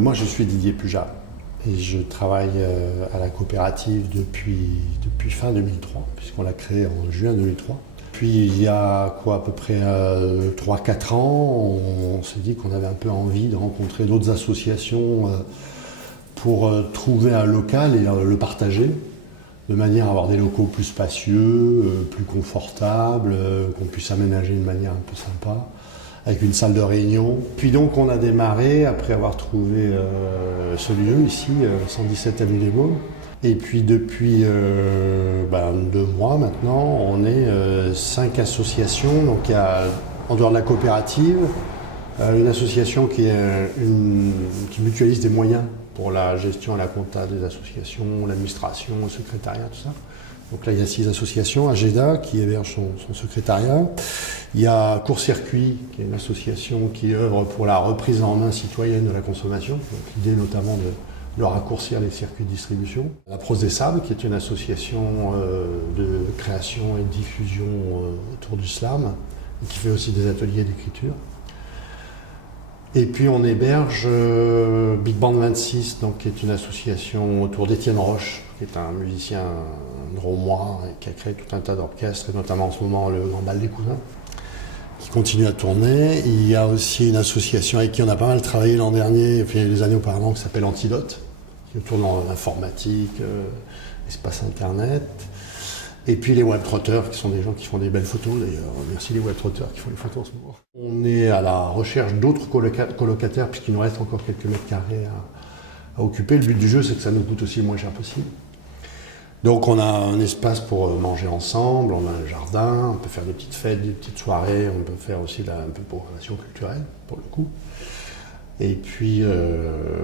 Moi, je suis Didier Pujat et je travaille à la coopérative depuis fin 2003, puisqu'on l'a créée en juin 2003. Puis il y a à peu près 3-4 ans, on s'est dit qu'on avait un peu envie de rencontrer d'autres associations pour trouver un local et le partager, de manière à avoir des locaux plus spacieux, plus confortables, qu'on puisse aménager d'une manière un peu sympa, avec une salle de réunion. Puis donc on a démarré après avoir trouvé ce lieu ici, 117 avenue des Baumes. Et puis depuis 2 mois maintenant, on est 5 associations. Donc il y a, en dehors de la coopérative, une association qui mutualise des moyens pour la gestion et la compta des associations, l'administration, le secrétariat, tout ça. Donc là, il y a 6 associations. AGEDA, qui héberge son secrétariat. Il y a Court-Circuit, qui est une association qui œuvre pour la reprise en main citoyenne de la consommation. Donc l'idée notamment de raccourcir les circuits de distribution. La Prose des Sables, qui est une association de création et de diffusion autour du slam, et qui fait aussi des ateliers d'écriture. Et puis on héberge Big Band 26, donc, qui est une association autour d'Étienne Roche, qui est un musicien drômois et qui a créé tout un tas d'orchestres, et notamment en ce moment le Grand Bal des Cousins, qui continue à tourner. Il y a aussi une association avec qui on a pas mal travaillé l'an dernier, puis les années auparavant, qui s'appelle Antidote, qui est autour de l'informatique, espace internet. Et puis les webtrotters, qui sont des gens qui font des belles photos d'ailleurs. Merci les webtrotters qui font les photos en ce moment. On est à la recherche d'autres colocataires, puisqu'il nous reste encore quelques mètres carrés à occuper. Le but du jeu, c'est que ça nous coûte aussi le moins cher possible. Donc on a un espace pour manger ensemble, on a un jardin, on peut faire des petites fêtes, des petites soirées, on peut faire aussi un peu de programmation culturelle, pour le coup. Et puis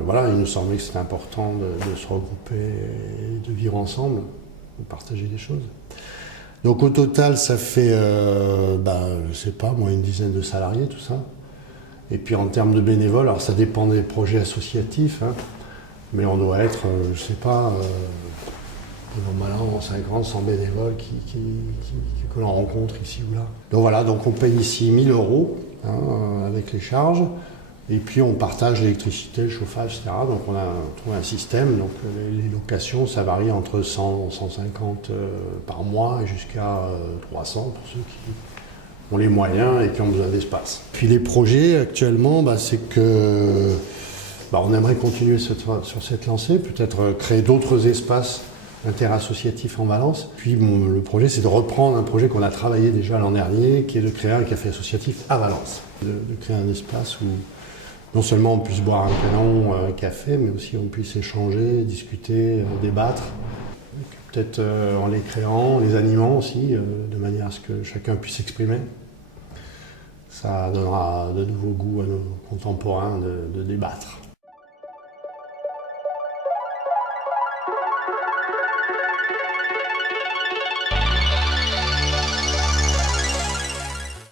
voilà, il nous semblait que c'était important de se regrouper et de vivre ensemble, de partager des choses. Donc au total, ça fait, je sais pas, moi, une dizaine de salariés, tout ça. Et puis en termes de bénévoles, alors ça dépend des projets associatifs, hein, mais on doit être, je sais pas, normalement 50-100 bénévoles que l'on rencontre ici ou là. Donc voilà, donc on paye ici 1 000 € avec les charges. Et puis on partage l'électricité, le chauffage, etc. Donc on a trouvé un système. Donc les locations, ça varie entre 100, 150 par mois et jusqu'à 300 pour ceux qui ont les moyens et qui ont besoin d'espace. Puis les projets actuellement, c'est que on aimerait continuer sur cette lancée, peut-être créer d'autres espaces interassociatifs en Valence. Puis le projet, c'est de reprendre un projet qu'on a travaillé déjà l'an dernier, qui est de créer un café associatif à Valence. De créer un espace où non seulement on puisse boire un canon, un café, mais aussi on puisse échanger, discuter, débattre. Peut-être en les créant, les animant aussi, de manière à ce que chacun puisse s'exprimer. Ça donnera de nouveaux goûts à nos contemporains de débattre.